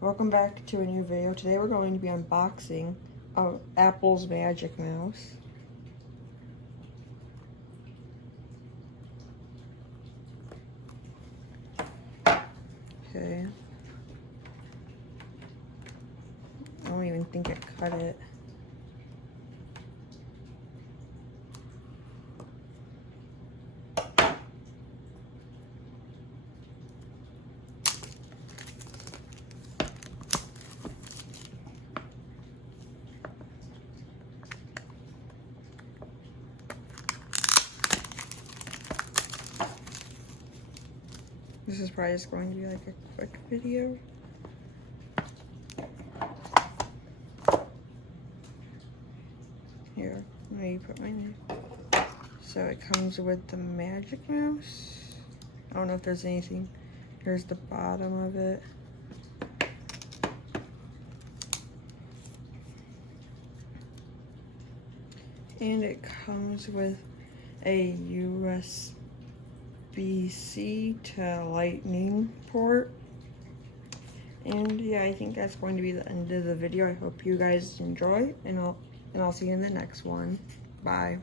Welcome back to a new video. Today we're going to be unboxing Apple's Magic Mouse. Okay. I don't even think it cut it. This is probably just going to be like a quick video. Here, let me put my name. So it comes with the Magic Mouse. I don't know if there's anything. Here's the bottom of it. And it comes with a USB-C to Lightning port. And yeah, I think that's going to be the end of the video. I hope you guys enjoy, and I'll see you in the next one. Bye.